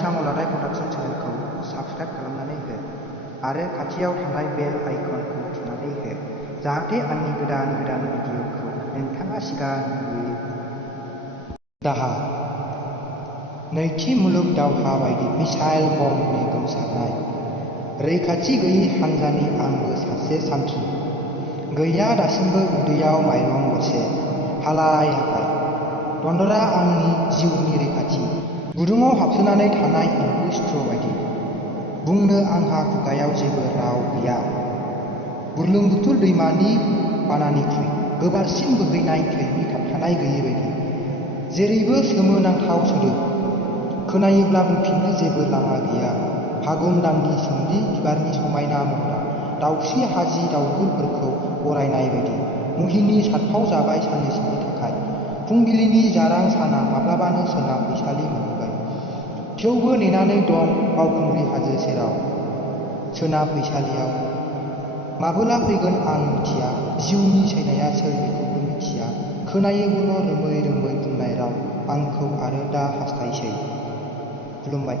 साम'लादाय production चेनेलखौ subscribe खालामनानै हो आरो खाथियाव थानाय बेल आइकनखौ थुनानै हो जाहाथे आंनि गोदान गोदान भिडिअखौ नोंथाङा सिगां नुयो। दाहा नैथि मुलुग दावहा बायदि मिसाइल बम्बनि गोमसारनाय। रैखाथि गैयै हान्जानि आंबो सासे सान्थ्रि। गैया दासिमबो उदैयाव माइरं गरसे। हालाय हाफाय। दन्दरा आंनि जिउनि रैखाथि। गुदुङाव हाबसोनानै थानाय एम्बु सिथ्र' बायदि। बुंनो आंहा खुगायाव जेबो राव गैया। बुरलुंबुथुर दैमानि बानानिख्रुइ गोबारसिन बोहैनाय थैनि थाबथानाय गैयै बायदि। जेरैबो सोमोनांथाव सोदोब। खोनायोब्ला बुंफिननो जेबो लामा गैया। फागुन दाननि सोमलि बिबारनि समायना महरा दाउस्रि हाजि दाउलुरफोरखौ बरायनाय बायदि। मुहिनि सारफाव जाबाय साननैसोनि थाखाय। फुंबिलिनि जारां साना माब्लाबानो सोनाब फैसालि मोनहैबाय। थेवबो नेनानै दं बावखुंग्रि हाजो सेराव। सोनाब फैसालियाव। माबोला फैगोन आं मिथिया। जिउनि सैनाया सोर बेखौबो मिथिया। खोनायोबोल' रोमै रोमै बुंनाय राव। आंखौ आरो दा हास्थायसै। खुलुमबाय।